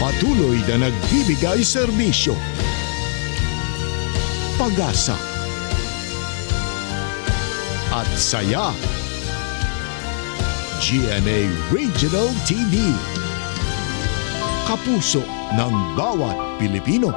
Patuloy na nagbibigay serbisyo. Pag-asa at saya. GMA Regional TV. Kapuso ng bawat Pilipino.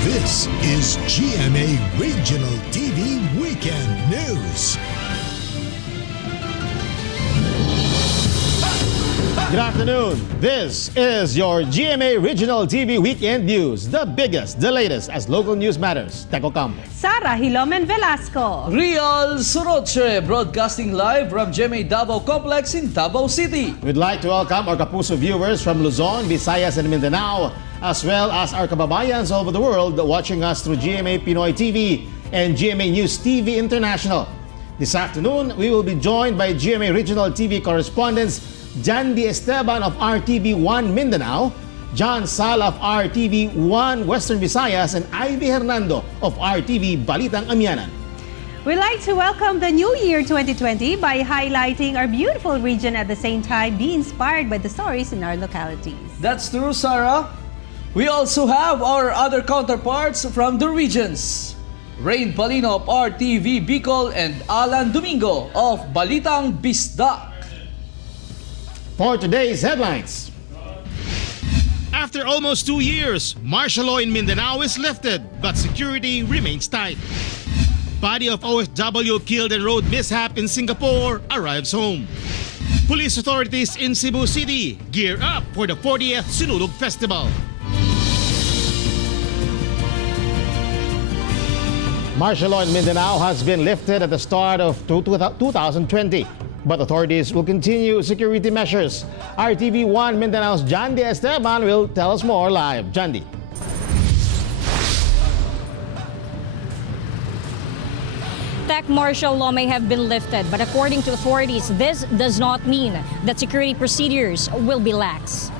This is GMA Regional TV Weekend News. Good afternoon. This is your GMA Regional TV Weekend News. The biggest, the latest as local news matters. Teco Campo. Sara Hilomen Velasco. Real Suroche, broadcasting live from GMA Davao Complex in Davao City. We'd like to welcome our Kapuso viewers from Luzon, Visayas, and Mindanao, as well as our kababayans all over the world watching us through GMA Pinoy TV and GMA News TV International. This afternoon, we will be joined by GMA Regional TV correspondents Jandy Esteban of RTV1 Mindanao, John Sal of RTV1 Western Visayas, and Ivy Hernando of RTV Balitang Amianan. We'd like to welcome the new year 2020 by highlighting our beautiful region, at the same time be inspired by the stories in our localities. That's true, Sarah. We also have our other counterparts from the regions. Rain Palino of RTV Bicol and Alan Domingo of Balitang Bisdak. For today's headlines. After almost 2 years, martial law in Mindanao is lifted, but security remains tight. Body of OFW killed in road mishap in Singapore arrives home. Police authorities in Cebu City gear up for the 40th Sinulog Festival. Martial law in Mindanao has been lifted at the start of 2020, but authorities will continue security measures. RTV1 Mindanao's Jandy Esteban will tell us more live. Jandy. Tech martial law may have been lifted, but according to authorities, this does not mean that security procedures will be lax.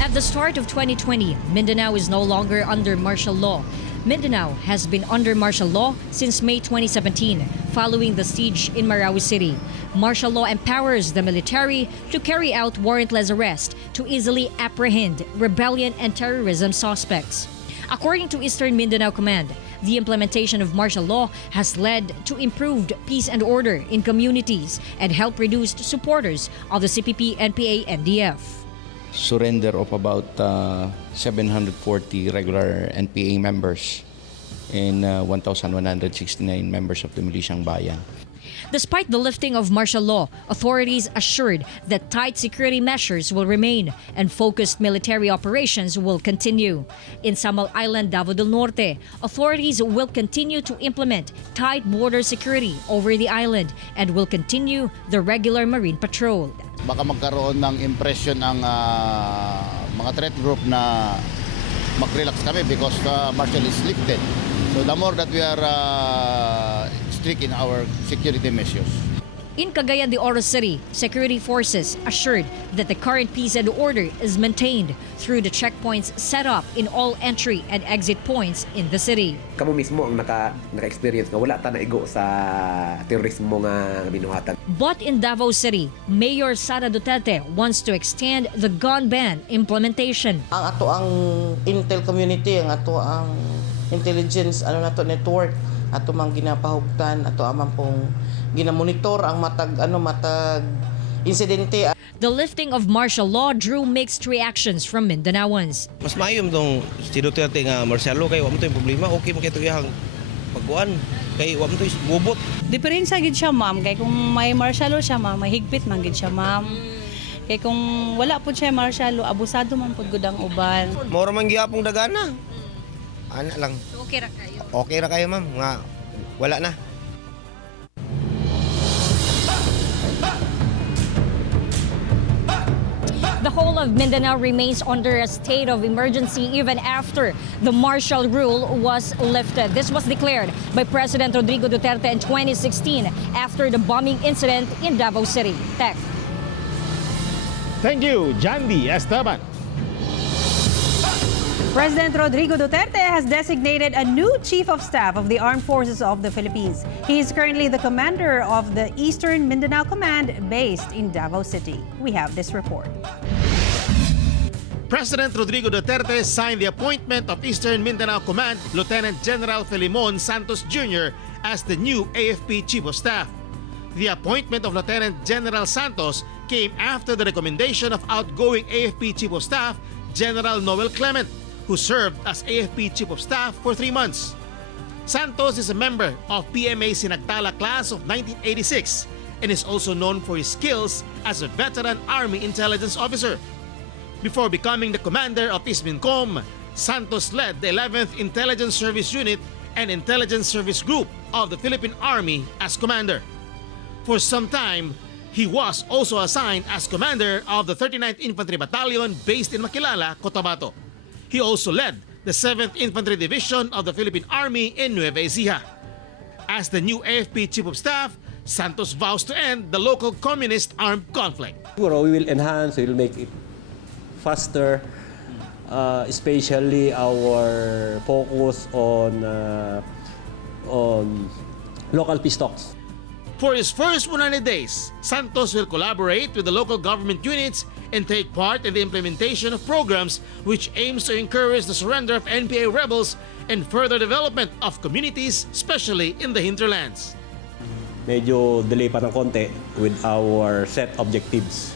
At the start of 2020, Mindanao is no longer under martial law. Mindanao has been under martial law since May 2017, following the siege in Marawi City. Martial law empowers the military to carry out warrantless arrest to easily apprehend rebellion and terrorism suspects. According to Eastern Mindanao Command, the implementation of martial law has led to improved peace and order in communities and helped reduce supporters of the CPP, NPA, NDF. Surrender of about 740 regular NPA members and 1,169 members of the Militiang Bayan. Despite the lifting of martial law, authorities assured that tight security measures will remain and focused military operations will continue. In SAMAL Island, Davao del Norte, authorities will continue to implement tight border security over the island and will continue the regular marine patrol. Baka magkaroon ng impression ang mga threat group na mag-relax kami because martial is lifted. So the more that we are strict in our security measures. In Cagayan de Oro City, security forces assured that the current peace and order is maintained through the checkpoints set up in all entry and exit points in the city. Kamo mismo ang naka-experience nga wala ta naigo sa terorismo nga binuhatan. But in Davao City, Mayor Sara Duterte wants to extend the gun ban implementation. Ang ato ang intel community, ang ato ang intelligence network ato mang ginapahugtan ato amang pong ginamonitor ang matag insidente. The lifting of martial law drew mixed reactions from Mindanaoans. Mas maayom tong si Duterte nga martial law kay wa mo to yung problema, okay mo kay to iyang pagkuan kay wa mo to bubot. Diferensya gid siya ma'am kay kung may martial law siya ma'am mahigpit man gid siya ma'am. Kay kung wala po siya martial law abusado man pud gud ang uban. Mora man gyapong dagana. Ana lang. Okay ra kayo? Okay ra kayo ma'am nga wala na. The whole of Mindanao remains under a state of emergency even after the martial rule was lifted. This was declared by President Rodrigo Duterte in 2016 after the bombing incident in Davao City. Tech. Thank you, Jandy Esteban. President Rodrigo Duterte has designated a new Chief of Staff of the Armed Forces of the Philippines. He is currently the commander of the Eastern Mindanao Command based in Davao City. We have this report. President Rodrigo Duterte signed the appointment of Eastern Mindanao Command Lieutenant General Filimon Santos Jr. as the new AFP Chief of Staff. The appointment of Lieutenant General Santos came after the recommendation of outgoing AFP Chief of Staff General Noel Clement, who served as AFP Chief of Staff for 3 months. Santos is a member of PMA Sinagtala class of 1986 and is also known for his skills as a veteran Army intelligence officer. Before becoming the commander of ISMINCOM, Santos led the 11th Intelligence Service Unit and Intelligence Service Group of the Philippine Army as commander. For some time, he was also assigned as commander of the 39th Infantry Battalion based in Makilala, Cotabato. He also led the 7th Infantry Division of the Philippine Army in Nueva Ecija. As the new AFP Chief of Staff, Santos vows to end the local communist armed conflict. We will enhance, we will make it faster, especially our focus on local peace talks. For his first 100 days, Santos will collaborate with the local government units and take part in the implementation of programs which aims to encourage the surrender of NPA rebels and further development of communities, especially in the hinterlands. Medyo delay pa ng konti with our set objectives.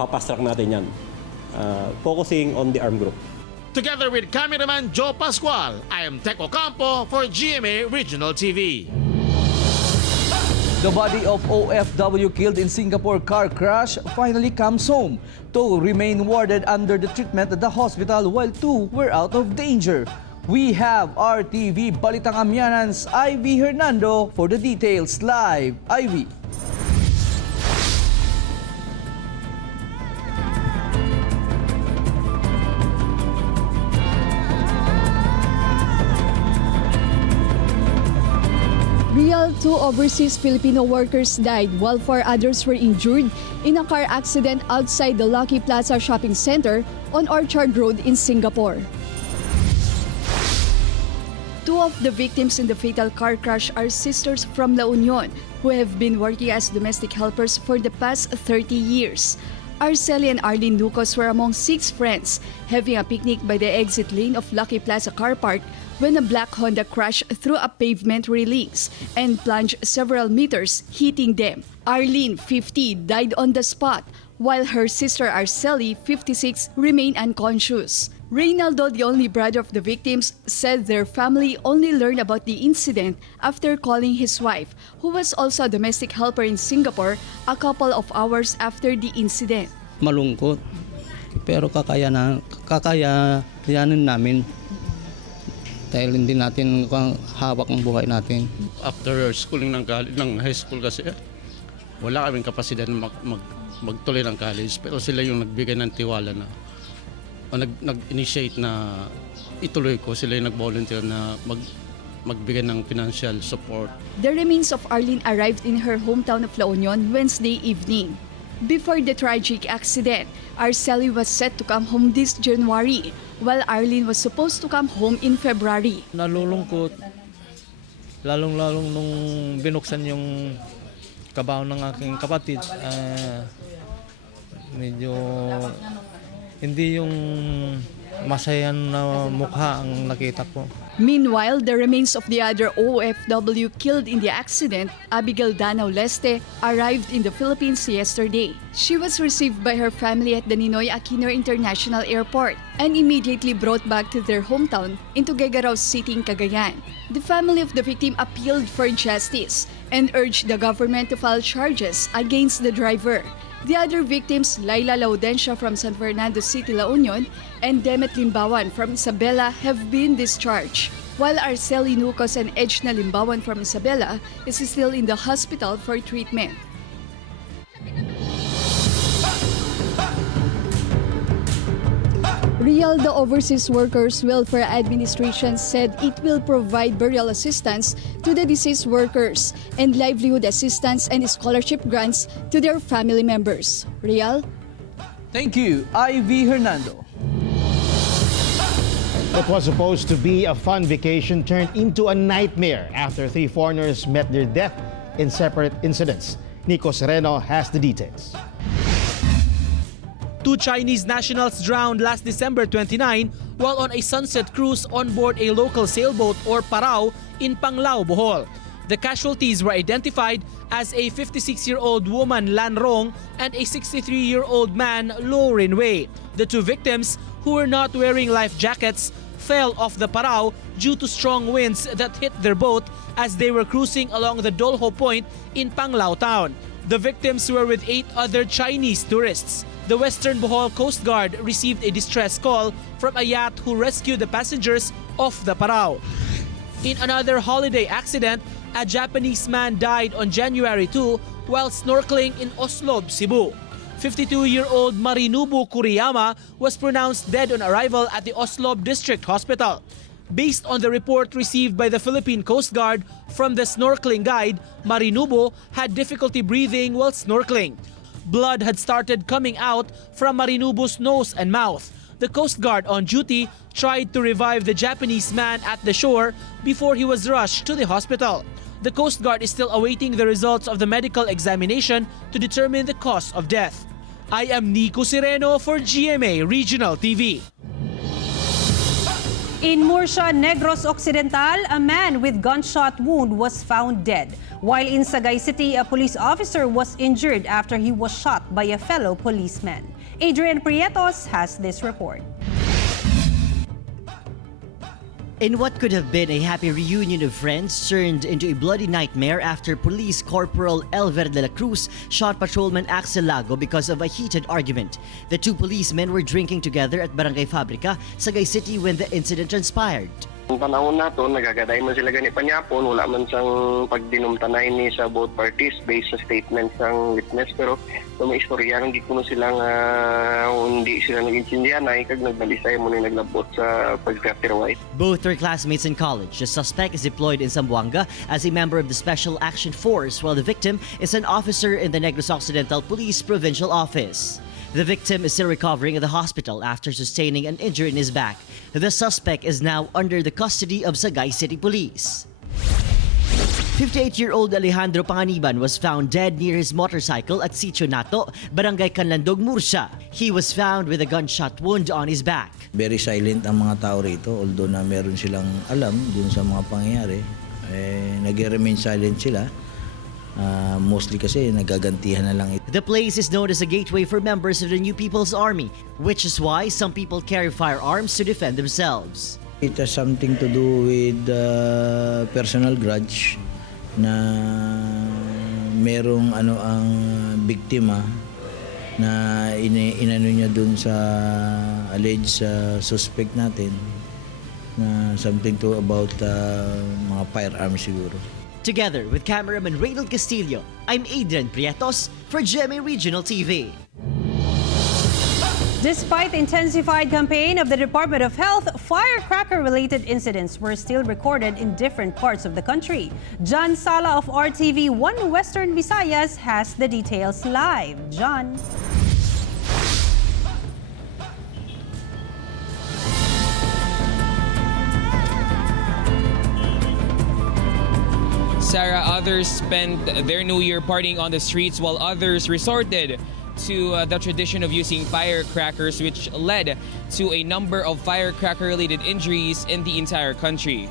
Papastrack natin yan. Focusing on the armed group. Together with cameraman Joe Pascual, I am Tech Ocampo for GMA Regional TV. The body of OFW killed in Singapore car crash finally comes home. 2 remain warded under the treatment at the hospital while 2 were out of danger. We have RTV Balitang Amyanan's Ivy Hernando for the details. Live, Ivy. Real, 2 overseas Filipino workers died while 4 others were injured in a car accident outside the Lucky Plaza Shopping Center on Orchard Road in Singapore. 2 of the victims in the fatal car crash are sisters from La Union who have been working as domestic helpers for the past 30 years. Arceli and Arlene Lucas were among 6 friends having a picnic by the exit lane of Lucky Plaza Car Park when a black Honda crashed through a pavement railings and plunged several meters, hitting them. Arlene, 50, died on the spot, while her sister Arceli, 56, remained unconscious. Reynaldo, the only brother of the victims, said their family only learned about the incident after calling his wife, who was also a domestic helper in Singapore, a couple of hours after the incident. Malungkot, pero kakayanin namin dahil hindi natin hawak ang buhay natin. After schooling ng high school kasi, wala kaming kapasidad na magtuloy ng college, pero sila yung nagbigay ng tiwala na nag-initiate na ituloy ko, sila yung nag-volunteer na magbigay ng financial support. The remains of Arlene arrived in her hometown of La Union Wednesday evening. Before the tragic accident, Arceli was set to come home this January, while Arlene was supposed to come home in February. Nalulungkot, lalong-lalong nung binuksan yung kabaho ng aking kapatid. Medyo hindi yung masayan na mukha ang nakita ko. Meanwhile, the remains of the other OFW killed in the accident, Abigail Danao Leste, arrived in the Philippines yesterday. She was received by her family at the Ninoy Aquino International Airport and immediately brought back to their hometown in Tuguegarao City in Cagayan. The family of the victim appealed for justice and urged the government to file charges against the driver. The other victims, Laila Laudencia from San Fernando City, La Union, and Demet Limbawan from Isabela, have been discharged, while Arceli Nucos and Edna Limbawan from Isabela is still in the hospital for treatment. RIAL, the Overseas Workers Welfare Administration, said it will provide burial assistance to the deceased workers and livelihood assistance and scholarship grants to their family members. RIAL? Thank you, Ivy Hernando. What was supposed to be a fun vacation turned into a nightmare after 3 foreigners met their death in separate incidents. Nico Sereno has the details. 2 Chinese nationals drowned last December 29 while on a sunset cruise on board a local sailboat or parao in PANGLAO, Bohol. The casualties were identified as a 56-year-old woman, Lan Rong, and a 63-year-old man, Lo Rinwei. The 2 victims, who were not wearing life jackets, fell off the parao due to strong winds that hit their boat as they were cruising along the Dolho Point in PANGLAO town. The victims were with 8 other Chinese tourists. The Western Bohol Coast Guard received a distress call from a yacht who rescued the passengers off the parao. In another holiday accident, a Japanese man died on January 2 while snorkeling in OSLOB, Cebu. 52-year-old Marinubu Kuriyama was pronounced dead on arrival at the OSLOB District Hospital. Based on the report received by the Philippine Coast Guard from the snorkeling guide, Marinubu had difficulty breathing while snorkeling. Blood had started coming out from Marinubu's nose and mouth. The Coast Guard on duty tried to revive the Japanese man at the shore before he was rushed to the hospital. The Coast Guard is still awaiting the results of the medical examination to determine the cause of death. I am Nico Sereno for GMA Regional TV. In Murcia, Negros Occidental, a man with gunshot wound was found dead, while in Sagay City, a police officer was injured after he was shot by a fellow policeman. Adrian Prietos has this report. In what could have been a happy reunion of friends turned into a bloody nightmare after Police Corporal Elver de la Cruz shot patrolman Axel Lago because of a heated argument. The 2 policemen were drinking together at Barangay Fabrica, Sagay City when the incident transpired. Ang panahon nato, nagagaday man sila ganit panyapon, wala man sang pagdinumtanay ni sa both parties based sa statement sang witness. Pero kung may istorya, hindi ko silang hindi sila nag-intindihanay kag nagbalisay mo na naglabot sa pagkatirway. Both are classmates in college. The suspect is deployed in Zamboanga as a member of the Special Action Force, while the victim is an officer in the Negros Occidental Police Provincial Office. The victim is still recovering at the hospital after sustaining an injury in his back. The suspect is now under the custody of Sagay City Police. 58-year-old Alejandro Panganiban was found dead near his motorcycle at Sitio Nato, Barangay Canlandog, Murcia. He was found with a gunshot wound on his back. Very silent ang mga tao rito, although na meron silang alam dun sa mga pangyayari. Nag-remain silent sila. Mostly kasi nagagantihan na lang ito. The place is known as a gateway for members of the New People's Army, which is why some people carry firearms to defend themselves. It has something to do with personal grudge na merong ang biktima na inano niya dun sa alleged suspect natin na something to about mga firearms siguro. Together with cameraman Reynald Castillo, I'm Adrian Prietos for GMA Regional TV. Despite the intensified campaign of the Department of Health, firecracker-related incidents were still recorded in different parts of the country. John Sala of RTV1 Western Visayas has the details live. John. Sarah, others spent their New Year partying on the streets while others resorted to the tradition of using firecrackers, which led to a number of firecracker-related injuries in the entire country.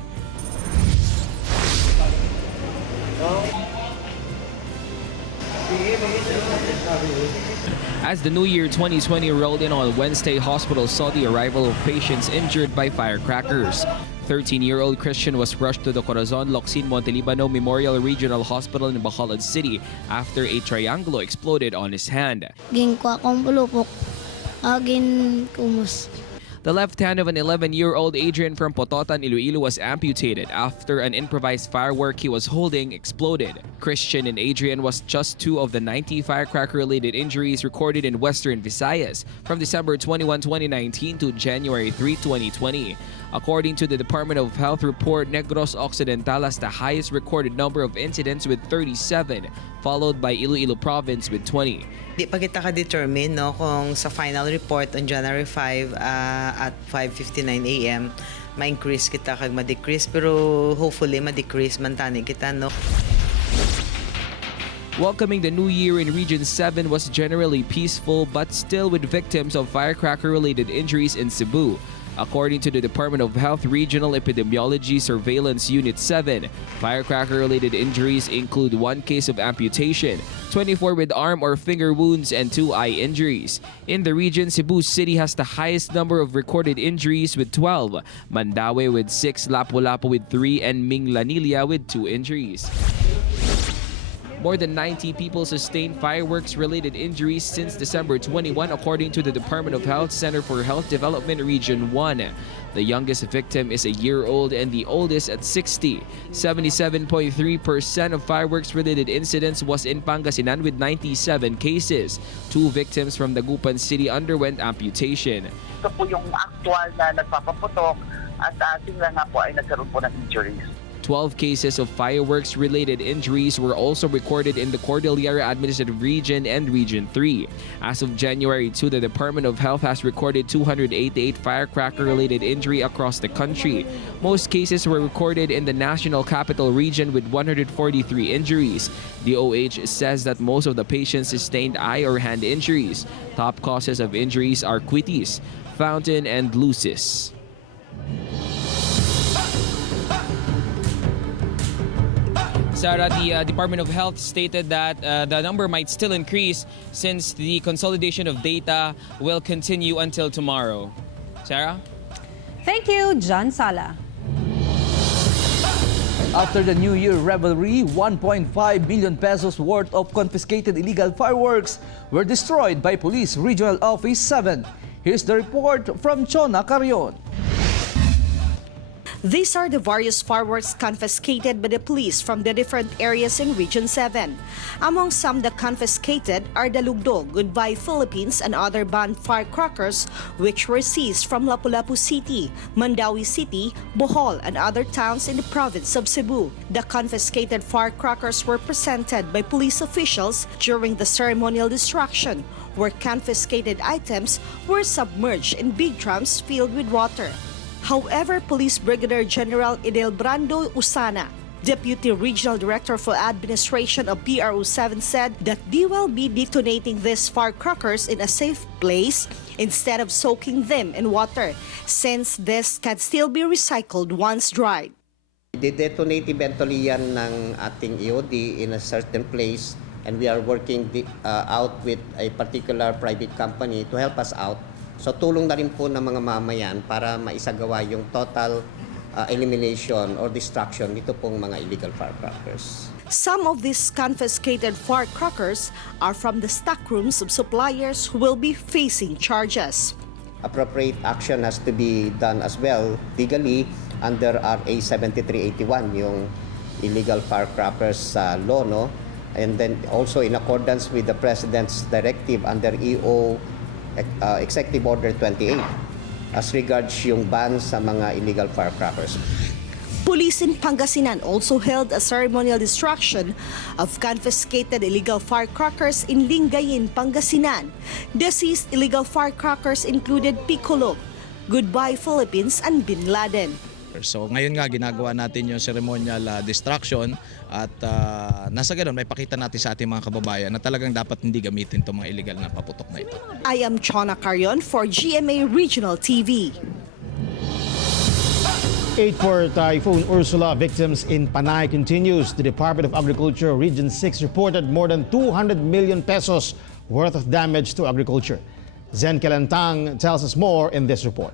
As the New Year 2020 rolled in on Wednesday, hospitals saw the arrival of patients injured by firecrackers. 13-year-old Christian was rushed to the Corazon Locsin Montelibano Memorial Regional Hospital in Bacolod City after a triangulo exploded on his hand. Ginkuha kong pulupok. Agin kumus. The left hand of an 11-year-old Adrian from Pototan, Iloilo was amputated after an improvised firework he was holding exploded. Christian and Adrian was just 2 of the 90 firecracker-related injuries recorded in Western Visayas from December 21, 2019 to January 3, 2020. According to the Department of Health report, Negros Occidental has the highest recorded number of incidents with 37, followed by Iloilo Province with 20. Di pa kita ka-determine no, kung sa final report on January 5 at 5:59 a.m. ma-increase kita kag ma-decrease, pero hopefully ma-decrease man tani kita no. Welcoming the new year in Region 7 was generally peaceful but still with victims of firecracker-related injuries in Cebu. According to the Department of Health Regional Epidemiology Surveillance Unit 7, firecracker-related injuries include 1 case of amputation, 24 with arm or finger wounds, and 2 eye injuries. In the region, Cebu City has the highest number of recorded injuries with 12, Mandaue with 6, Lapu-Lapu with 3, and Minglanilla with 2 injuries. More than 90 people sustained fireworks-related injuries since December 21, according to the Department of Health Center for Health Development Region 1. The youngest victim is a year-old and the oldest at 60. 77.3% of fireworks-related incidents was in Pangasinan with 97 cases. 2 victims from Dagupan City underwent amputation. Ito po yung actual na nagpapaputok at sila nga po ay nagkaroon po ng injuries. 12 cases of fireworks-related injuries were also recorded in the Cordillera Administrative Region and Region 3. As of January 2, the Department of Health has recorded 288 firecracker-related injury across the country. Most cases were recorded in the National Capital Region with 143 injuries. DOH says that most of the patients sustained eye or hand injuries. Top causes of injuries are quitis, fountain, and lucis. Sarah, the Department of Health stated that the number might still increase since the consolidation of data will continue until tomorrow. Sarah? Thank you, John Sala. After the New Year revelry, 1.5 billion pesos worth of confiscated illegal fireworks were destroyed by Police Regional Office 7. Here's the report from Chona Carrion. These are the various fireworks confiscated by the police from the different areas in Region 7. Among some that confiscated are the Lugdog, Goodbye Philippines, and other banned firecrackers which were seized from Lapu-Lapu City, Mandaue City, Bohol, and other towns in the province of Cebu. The confiscated firecrackers were presented by police officials during the ceremonial destruction, where confiscated items were submerged in big drums filled with water. However, Police Brigadier General Edelbrando Usana, Deputy Regional Director for Administration of PRO7, said that they will be detonating these firecrackers in a safe place instead of soaking them in water, since this can still be recycled once dried. I-detonate eventually yan ng ating EOD in a certain place, and we are working out with a particular private company to help us out. So tulong na rin po ng mga mamayan para maisagawa yung total elimination or destruction nito pong mga illegal firecrackers. Some of these confiscated firecrackers are from the stockrooms of suppliers who will be facing charges. Appropriate action has to be done as well legally under RA 7381, yung illegal firecrackers law, no? And then also in accordance with the President's directive under EO Executive Order 28 as regards yung ban sa mga illegal firecrackers. Police in Pangasinan also held a ceremonial destruction of confiscated illegal firecrackers in Lingayen, Pangasinan. The seized illegal firecrackers included Piccolo, Goodbye Philippines, and Bin Laden. So ngayon nga ginagawa natin yung ceremonial destruction at nasa ganun may pakita natin sa ating mga kababayan na talagang dapat hindi gamitin itong mga illegal na paputok na ito. I am Chona Carion for GMA Regional TV. 8 for Typhoon Ursula victims in Panay continues. The Department of Agriculture Region 6 reported more than 200 million pesos worth of damage to agriculture. Zen Kelantang tells us more in this report.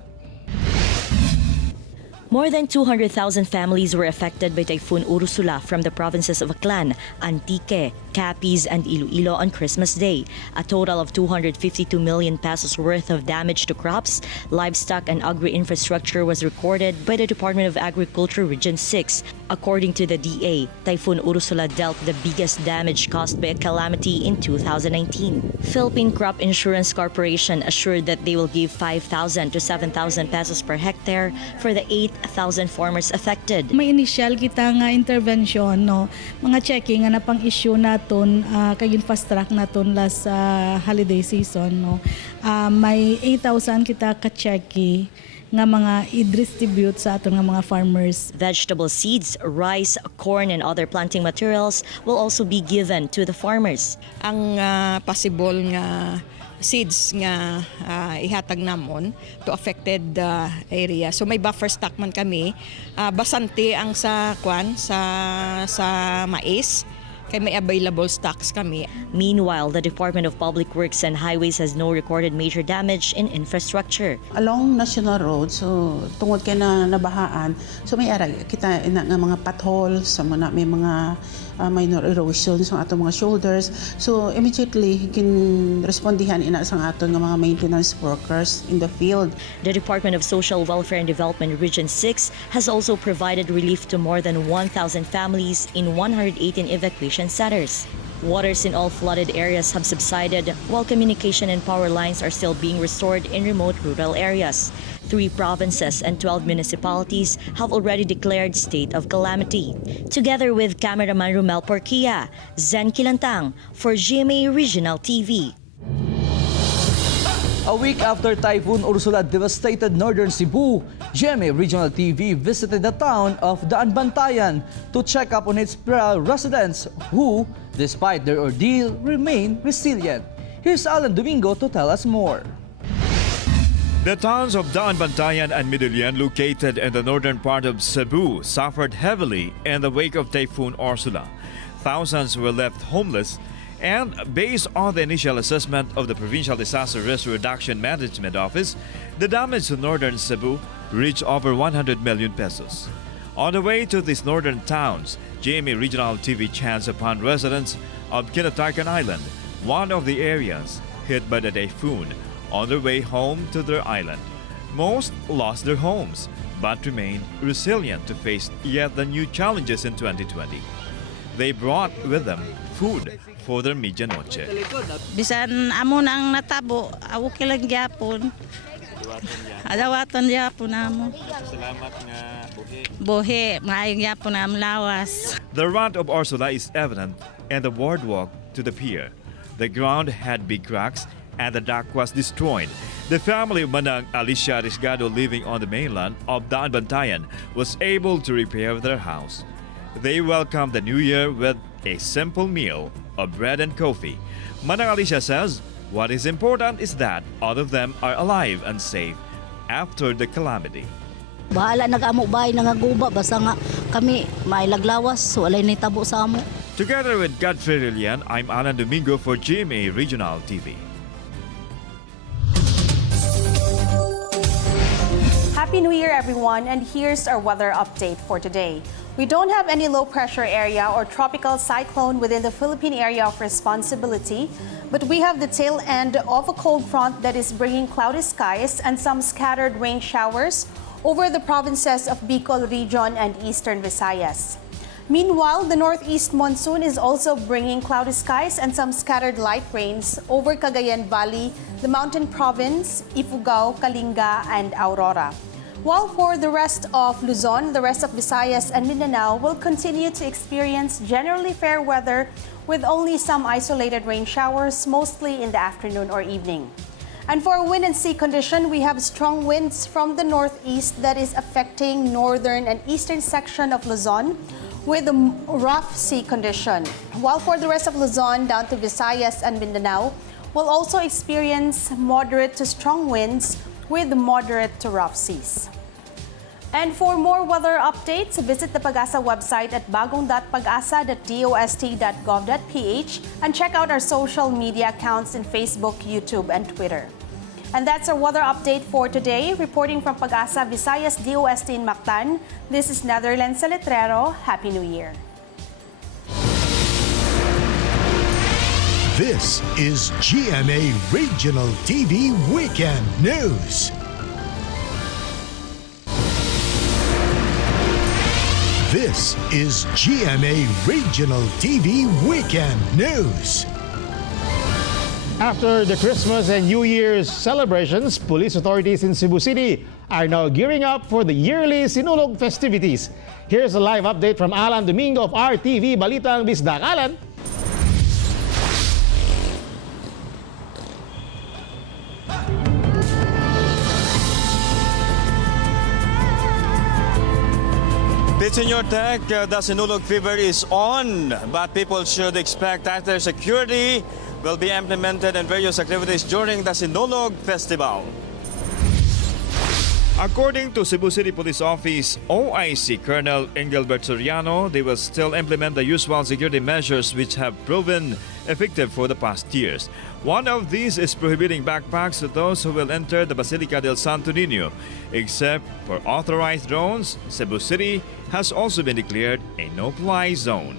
More than 200,000 families were affected by Typhoon Ursula from the provinces of Aklan, Antique, Capiz, and Iloilo on Christmas Day. A total of 252 million pesos worth of damage to crops, livestock, and agri-infrastructure was recorded by the Department of Agriculture Region 6. According to the DA, Typhoon Ursula dealt the biggest damage caused by a calamity in 2019. Philippine Crop Insurance Corporation assured that they will give 5,000 to 7,000 pesos per hectare for the 8,000 farmers affected. May initial kita nga intervention, no, mga checking nga na pang issue naton kay fast track naton last holiday season, no. May 8,000 kita ka-checki nga mga i-distribute sa aton nga mga farmers. Vegetable seeds, rice, corn, and other planting materials will also be given to the farmers. Ang possible nga seeds nga ihatag namon to affected area. So may buffer stock man kami. Basante ang sa mais. Kaya may available stocks kami. Meanwhile, the Department of Public Works and Highways has no recorded major damage in infrastructure. Along national roads, so tungod kay na nabahaan, so may aray kita ina nga mga potholes, so may mga minor erosions sa atong mga shoulders. So immediately kin respondihan ina sa aton nga mga maintenance workers in the field. The Department of Social Welfare and Development Region 6 has also provided relief to more than 1,000 families in 118 evacuation centers. Waters in all flooded areas have subsided, while communication and power lines are still being restored in remote rural areas. 3 provinces and 12 municipalities have already declared state of calamity. Together with cameraman Romel Porquia, Zen Kilantang for GMA Regional TV. A week after Typhoon Ursula devastated northern Cebu, GMA Regional TV visited the town of Daanbantayan to check up on its residents who, despite their ordeal, remain resilient. Here's Alan Domingo to tell us more. The towns of Daanbantayan and Midilian, located in the northern part of Cebu, suffered heavily in the wake of Typhoon Ursula. Thousands were left homeless. And based on the initial assessment of the Provincial Disaster Risk Reduction Management Office, the damage to northern Cebu reached over 100 million pesos. On the way to these northern towns, GMA Regional TV chanced upon residents of Kinatarkan Island, one of the areas hit by the typhoon, on their way home to their island. Most lost their homes, but remained resilient to face yet the new challenges in 2020. They brought with them food for their medianoche. Bisan amo nang natabo, awo kilang gyapon. Adawatan gyapon amo. Salamat nga bohe, maayong gyapon am lawas. The runt of Ursula is evident in the boardwalk to the pier. The ground had big cracks and the dock was destroyed. The family of Manang Alicia Risgado living on the mainland of Daanbantayan was able to repair their house. They welcomed the new year with a simple meal of bread and coffee. Manang Alicia says what is important is that all of them are alive and safe after the calamity. Bahala nag-amo bay nangaguba basta nga kami mailaglawas so alay ni tabo sa amo. Together with Godfrey Rillian, I'm Alan Domingo for GMA Regional TV. Happy New Year, everyone, and here's our weather update for today. We don't have any low-pressure area or tropical cyclone within the Philippine area of responsibility, but we have the tail end of a cold front that is bringing cloudy skies and some scattered rain showers over the provinces of Bicol Region and eastern Visayas. Meanwhile, the northeast monsoon is also bringing cloudy skies and some scattered light rains over Cagayan Valley, the Mountain Province, Ifugao, Kalinga, and Aurora. While for the rest of Luzon, the rest of Visayas and Mindanao will continue to experience generally fair weather with only some isolated rain showers, mostly in the afternoon or evening. And for wind and sea condition, we have strong winds from the northeast that is affecting northern and eastern section of Luzon with a rough sea condition. While for the rest of Luzon down to Visayas and Mindanao, we'll also experience moderate to strong winds with moderate to rough seas. And for more weather updates, visit the Pag-asa website at bagong.pagasa.dost.gov.ph and check out our social media accounts in Facebook, YouTube, and Twitter. And that's our weather update for today. Reporting from Pag-asa, Visayas, DOST in Mactan, this is Netherlands sa Letrero. Happy New Year! This is GMA Regional TV Weekend News. This is GMA Regional TV Weekend News. After the Christmas and New Year's celebrations, police authorities in Cebu City are now gearing up for the yearly Sinulog festivities. Here's a live update from Alan Domingo of RTV Balitang Bisdak. Alan? Senior Tech, the Sinulog fever is on, but people should expect tighter security will be implemented in various activities during the Sinulog Festival. According to Cebu City Police Office OIC Colonel Engelbert Soriano, they will still implement the usual security measures which have proven effective for the past years. One of these is prohibiting backpacks to those who will enter the Basilica del Santo Niño. Except for authorized drones, Cebu City has also been declared a no-fly zone.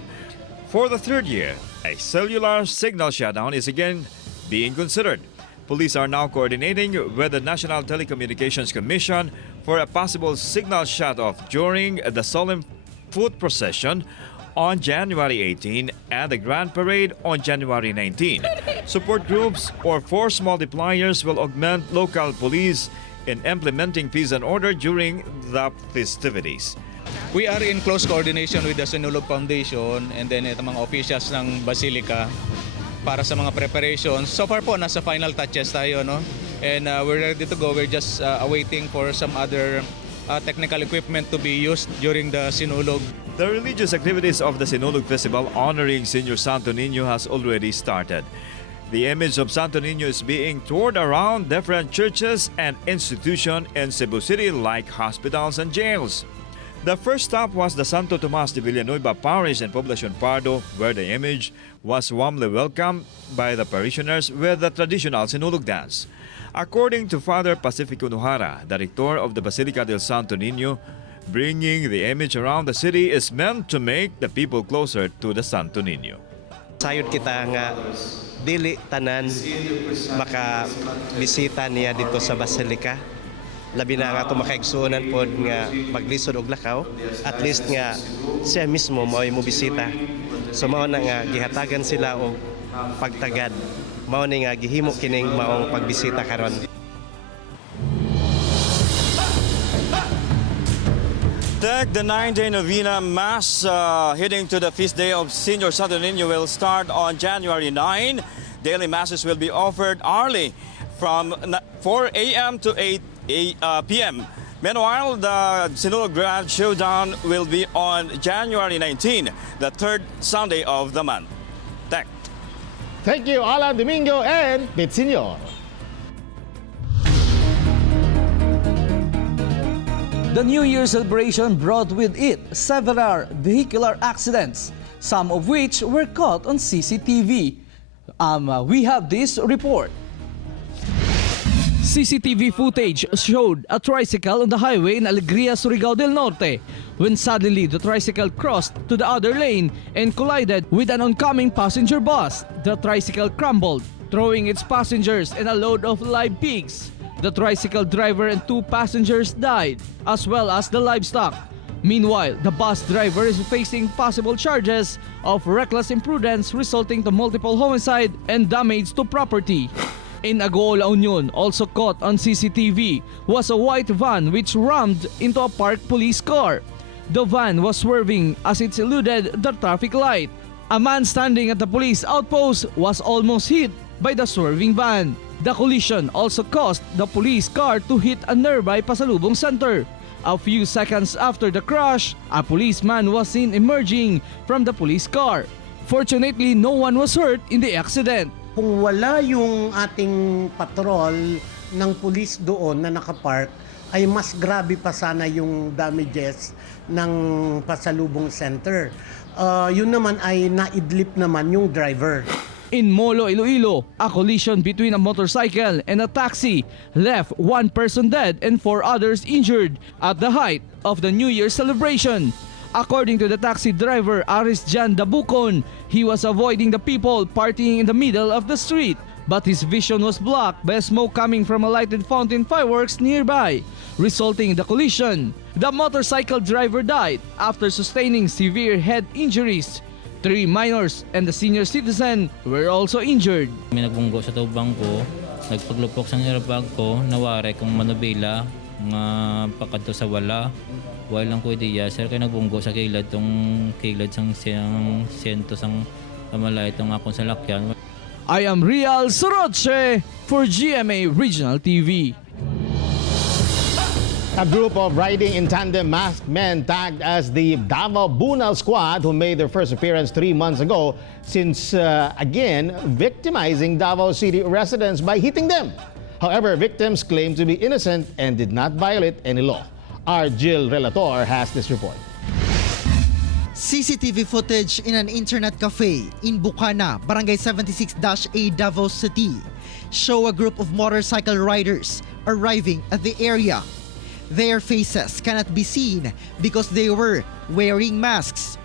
For the third year, a cellular signal shutdown is again being considered. Police are now coordinating with the National Telecommunications Commission for a possible signal shut-off during the solemn foot procession on January 18 and the Grand Parade on January 19. Support groups or force multipliers will augment local police in implementing peace and order during the festivities. We are in close coordination with the Sinulog Foundation and then itong mga officials ng Basilica para sa mga preparations. So far po, nasa final touches tayo, no? And we're ready to go. We're just awaiting for some other technical equipment to be used during the Sinulog. The religious activities of the Sinulog Festival honoring Senior Santo Niño has already started. The image of Santo Niño is being toured around different churches and institutions in Cebu City like hospitals and jails. The first stop was the Santo Tomas de Villanueva Parish in Poblacion Pardo, where the image was warmly welcomed by the parishioners with the traditional Sinulog dance. According to Father Pacifico Nuhara, director of the Basilica del Santo Niño, bringing the image around the city is meant to make the people closer to the Santo Niño. Sayod kita nga dili tanan makabisita niya dito sa Basilica. Labi na nga ito makaigsunan po nga maglisod og lakaw. At least nga siya mismo mao'y mo bisita. So mao na nga gihatagan sila og pagtagad. Mao ni nga gihimo kining maong pagbisita karon. The 9-day novena mass heading to the feast day of Senior Santo Niño will start on January 9. Daily masses will be offered early from 4 a.m. to 8 p.m. Meanwhile, the Sinulog Grand Showdown will be on January 19, the third Sunday of the month. Thank you, Alan Domingo and Bitsenyor. The New Year celebration brought with it several vehicular accidents, some of which were caught on CCTV. We have this report. CCTV footage showed a tricycle on the highway in Alegria, Surigao del Norte when suddenly the tricycle crossed to the other lane and collided with an oncoming passenger bus. The tricycle crumbled, throwing its passengers and a load of live pigs. The tricycle driver and 2 passengers died, as well as the livestock. Meanwhile, the bus driver is facing possible charges of reckless imprudence resulting to multiple homicide and damage to property. In AGOON, La Union, also caught on CCTV, was a white van which rammed into a parked police car. The van was swerving as it eluded the traffic light. A man standing at the police outpost was almost hit by the swerving van. The collision also caused the police car to hit a nearby pasalubong center. A few seconds after the crash, a policeman was seen emerging from the police car. Fortunately, no one was hurt in the accident. Kung wala yung ating patrol ng pulis doon na nakapark, ay mas grabe pa sana yung damages ng pasalubong center. Yun naman ay naidlip naman yung driver. In MOLO, Iloilo, a collision between a motorcycle and a taxi left one person dead and 4 others injured at the height of the New Year celebration. According to the taxi driver Aris Jan Dabucon, he was avoiding the people partying in the middle of the street, but his vision was blocked by smoke coming from a lighted fountain fireworks nearby, resulting in the collision. The motorcycle driver died after sustaining severe head injuries. 3 minors and the senior citizen were also injured. May nagbunggo sa tubang ko, nagpaglupok sa airbag ko, nawari kong manubila, nga pakadto sa wala. Walang ko ideya, sir, kaya nagbunggo sa kilad sang siyento sang kamalay itong akong salakyan. I am Real Soroche for GMA Regional TV. A group of riding in tandem masked men tagged as the Davao Bunal squad who made their first appearance 3 months ago since again victimizing Davao City residents by hitting them. However, victims claim to be innocent and did not violate any law. Our Jill Relator has this report. CCTV footage in an internet cafe in Bukana, Barangay 76-A, Davao City show a group of motorcycle riders arriving at the area. Their faces cannot be seen because they were wearing masks.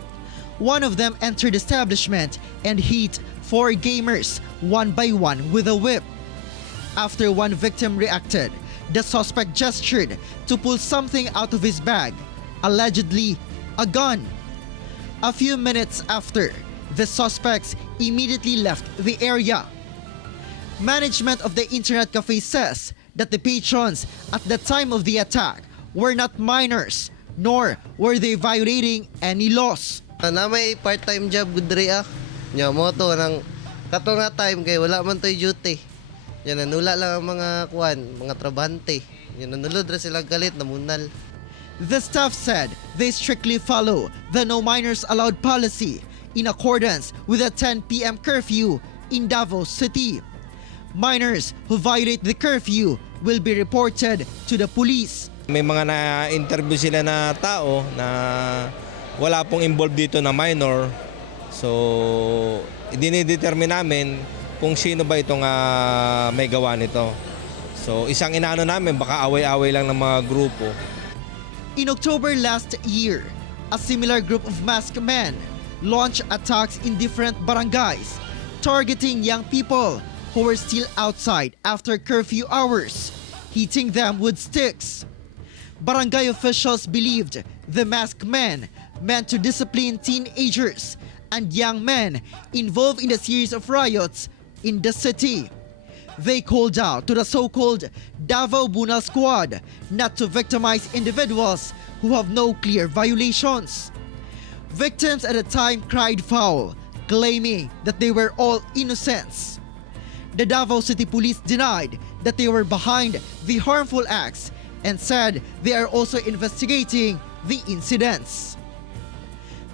One of them entered the establishment and hit 4 gamers one by one with a whip. After one victim reacted, the suspect gestured to pull something out of his bag, allegedly a gun. A few minutes after, the suspects immediately left the area. Management of the internet cafe says that the patrons at the time of the attack were not minors, nor were they violating any laws. Na may part-time job gudri nya mo to nang kato nga time kay wala man toy duty. Yan nanula lang ang mga mga trabante. Yan nanulod ra sila galit namunal. The staff said they strictly follow the no minors allowed policy in accordance with the 10 p.m. curfew in Davao City. Minors who violate the curfew will be reported to the police. May mga na-interview sila na tao na wala pong involved dito na minor. So, dinidetermine namin kung sino ba itong may gawa nito. So, isang inaano namin, baka away-away lang ng mga grupo. In October last year, a similar group of masked men launched attacks in different barangays, targeting young people who were still outside after curfew hours, hitting them with sticks. Barangay officials believed the masked men meant to discipline teenagers and young men involved in a series of riots in the city. They called out to the so-called Davao Bunal squad not to victimize individuals who have no clear violations. Victims at the time cried foul, claiming that they were all innocents. The Davao City Police denied that they were behind the harmful acts and said they are also investigating the incidents.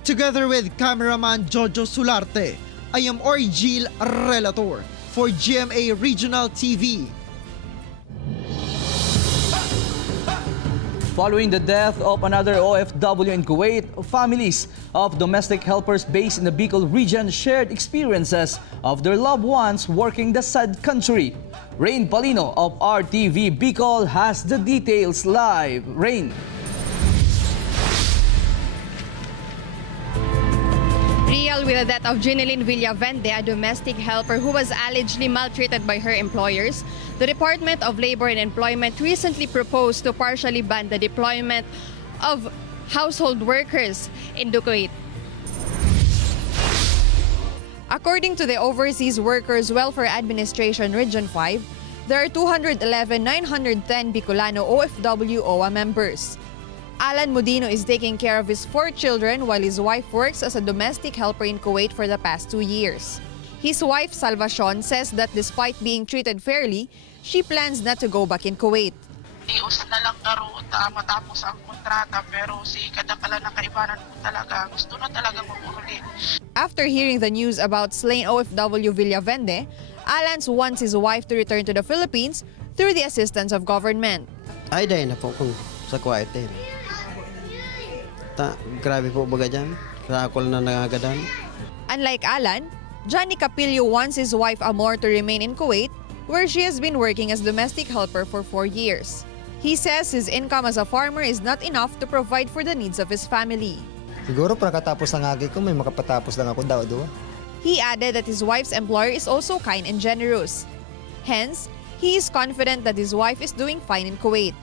Together with cameraman Jojo Sularte, I am Orgil Relator for GMA Regional TV. Following the death of another OFW in Kuwait, families of domestic helpers based in the Bicol region shared experiences of their loved ones working the said country. Rain Palino of RTV Bicol has the details live. Rain. Real with the death of Ginelyn Villavende, a domestic helper who was allegedly maltreated by her employers, the Department of Labor and Employment recently proposed to partially ban the deployment of household workers in Kuwait. According to the Overseas Workers Welfare Administration Region 5, there are 211,910 Bicolano OFW OWA members. Alan Modino is taking care of his 4 children while his wife works as a domestic helper in Kuwait for the past 2 years. His wife, Salvacion, says that despite being treated fairly, she plans not to go back in Kuwait. Tios na lang karo matapos ang kontrata pero si kadakala na kaibanan ko talaga gusto na talaga mag-ulit. After hearing the news about slain OFW Villavende, Alans wants his wife to return to the Philippines through the assistance of government. Ay, dahil na po kung sa Kuwait eh. Grabe po baga dyan. Rakol na nangagadan. Unlike Alan, Johnny Capillo wants his wife Amor to remain in Kuwait, where she has been working as domestic helper for 4 years. He says his income as a farmer is not enough to provide for the needs of his family. Siguro pagkatapos ng agi ko, may makapatapos lang ako daw doon. He added that his wife's employer is also kind and generous. Hence, he is confident that his wife is doing fine in Kuwait.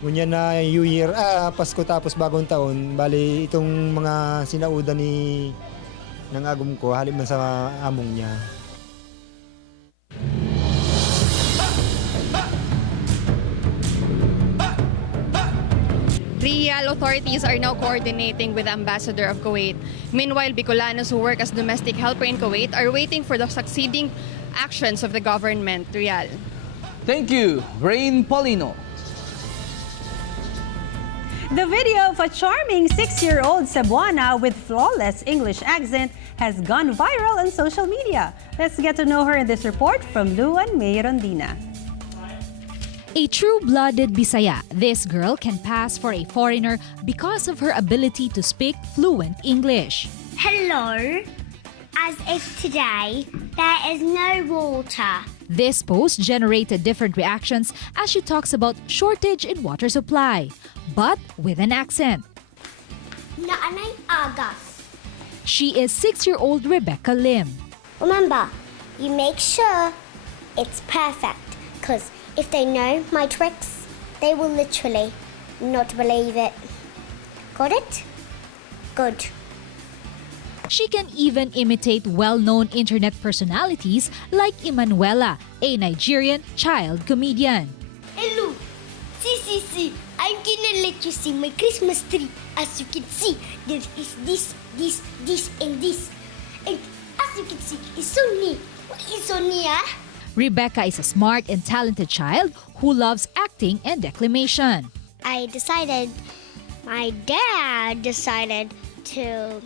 Ngunya na New Year, Pasko tapos bagong taon, bali itong mga sinaudan ng agom ko, halip man sa among niya. Real authorities are now coordinating with the ambassador of Kuwait. Meanwhile, Bicolanos who work as domestic helper in Kuwait are waiting for the succeeding actions of the government. Real. Thank you, Rain Paulino. The video of a charming 6-year-old Cebuana with flawless English accent has gone viral on social media. Let's get to know her in this report from Luan Mayrondina. A true-blooded Bisaya, this girl can pass for a foreigner because of her ability to speak fluent English. Hello. As if today there is no water. This post generated different reactions as she talks about shortage in water supply, but with an accent. Naanay agas. She is 6-year-old Rebecca Lim. Remember, you make sure it's perfect, because if they know my tricks, they will literally not believe it. Got it? Good. She can even imitate well-known internet personalities like Emanuela, a Nigerian child comedian. Hello. See. I'm gonna let you see my Christmas tree. As you can see, there is this, and this. And as you can see, it's so neat. What is so neat, ah? Rebecca is a smart and talented child who loves acting and declamation. My dad decided to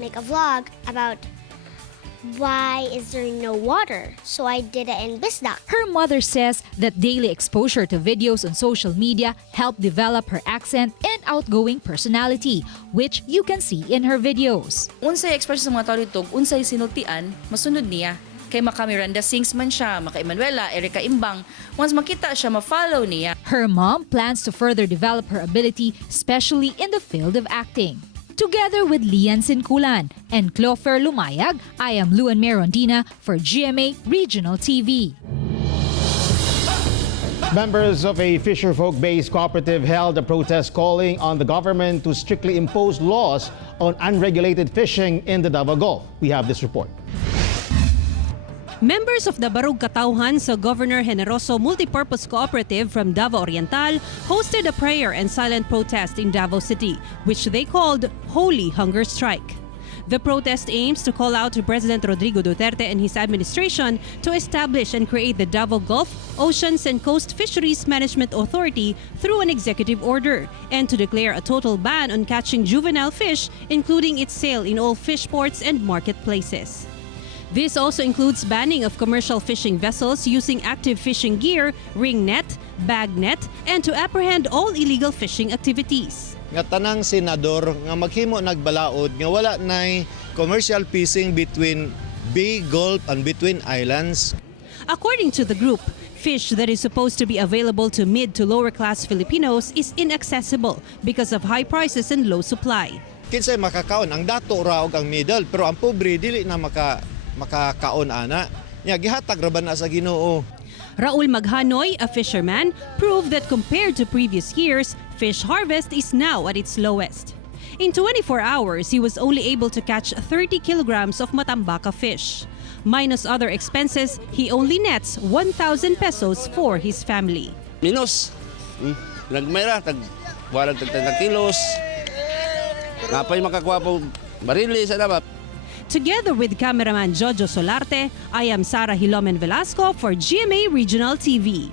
make a vlog about why is there no water. So I did it in Bisdak. Her mother says that daily exposure to videos on social media helped develop her accent and outgoing personality, which you can see in her videos. Unsay expression sa mga tao dito, unsay sinultian, masunod niya. Kay maka Miranda Sings man siya, maka Emanuela, Erika Imbang, once makita siya, ma-follow niya. Her mom plans to further develop her ability, especially in the field of acting. Together with Lian Sinculan and Clofer Lumayag, I am Luan Mayrondina for GMA Regional TV. Members of a fisherfolk-based cooperative held a protest calling on the government to strictly impose laws on unregulated fishing in the Davao Gulf. We have this report. Members of the Barug Katauhan sa Governor Generoso Multipurpose Cooperative from Davao Oriental hosted a prayer and silent protest in Davao City, which they called Holy Hunger Strike. The protest aims to call out to President Rodrigo Duterte and his administration to establish and create the Davao Gulf, Oceans and Coast Fisheries Management Authority through an executive order, and to declare a total ban on catching juvenile fish, including its sale in all fish ports and marketplaces. This also includes banning of commercial fishing vessels using active fishing gear, ring net, bag net, and to apprehend all illegal fishing activities. Nga tanang senador nga maghimo nagbalaod nga wala nay commercial fishing between Bay Gulf and between islands. According to the group, fish that is supposed to be available to mid to lower class Filipinos is inaccessible because of high prices and low supply. Kinsay makakaon ang dato ra og ang middle pero ang pobre dili na makakaon ana. Nya gihatag ra ba na sa Ginoo. Raul Maghanoy, a fisherman, proved that compared to previous years, fish harvest is now at its lowest. In 24 hours, he was only able to catch 30 kilograms of matambaka fish. Minus other expenses, he only nets 1,000 pesos for his family. Minus. Nagmayra, walang tag kilos. Napay makakuha po barili sa dapat. Together with cameraman Jojo Solarte, I am Sara Hilomen Velasco for GMA Regional TV.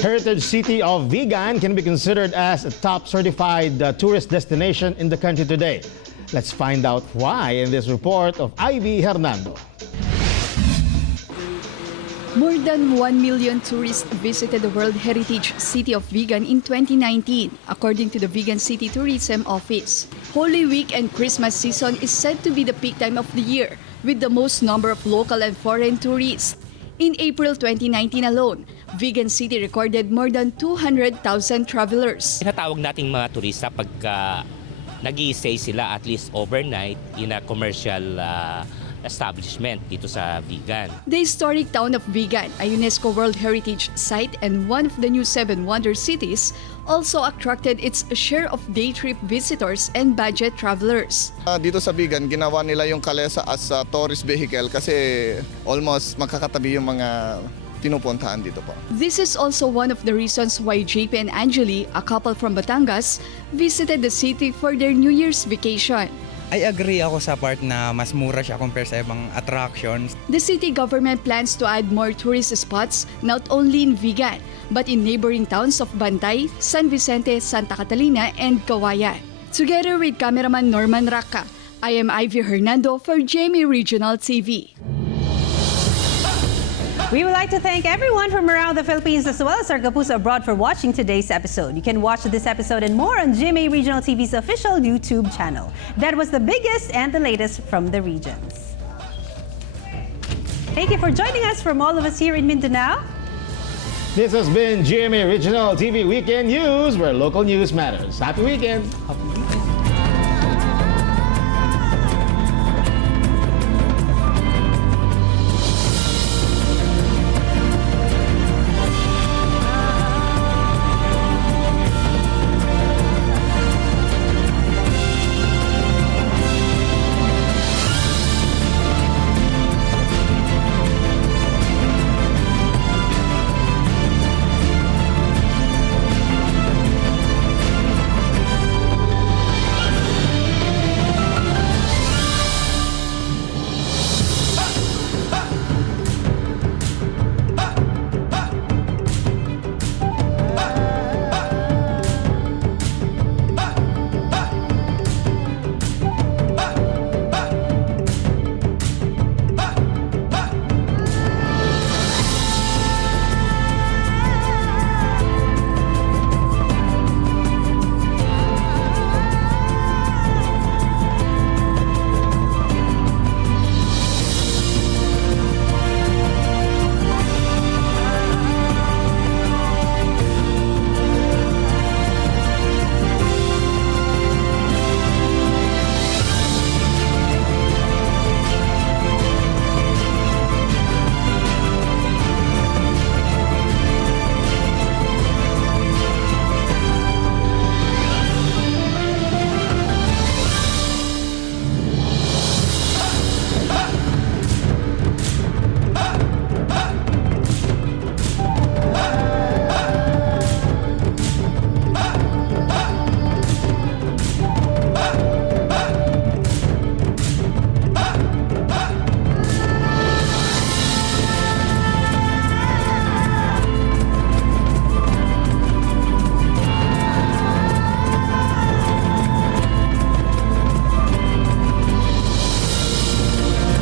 Heritage city of Vigan can be considered as a top certified tourist destination in the country today. Let's find out why in this report of Ivy Hernando. More than 1 million tourists visited the World Heritage City of Vigan in 2019, according to the Vigan City Tourism Office. Holy Week and Christmas season is said to be the peak time of the year, with the most number of local and foreign tourists. In April 2019 alone, Vigan City recorded more than 200,000 travelers. Tinatawag nating mga turista pagka nag-i-stay sila at least overnight in a commercial establishment dito sa Vigan. The historic town of Vigan, a UNESCO World Heritage Site and one of the new 7 Wonder Cities, also attracted its share of day trip visitors and budget travelers. Dito sa Vigan, ginawa nila yung kalesa as a tourist vehicle kasi almost magkakatabi yung mga pinupuntahan dito po. This is also one of the reasons why JP and Angeli, a couple from Batangas, visited the city for their New Year's vacation. I agree ako sa part na mas mura siya compare sa ibang attractions. The city government plans to add more tourist spots not only in Vigan, but in neighboring towns of Bantay, San Vicente, Santa Catalina, and Cagayan. Together with cameraman Norman Raka, I am Ivy Hernando for GMA Regional TV. We would like to thank everyone from around the Philippines as well as our kapuso abroad for watching today's episode. You can watch this episode and more on GMA Regional TV's official YouTube channel. That was the biggest and the latest from the regions. Thank you for joining us from all of us here in Mindanao. This has been GMA Regional TV Weekend News, where local news matters. Happy weekend!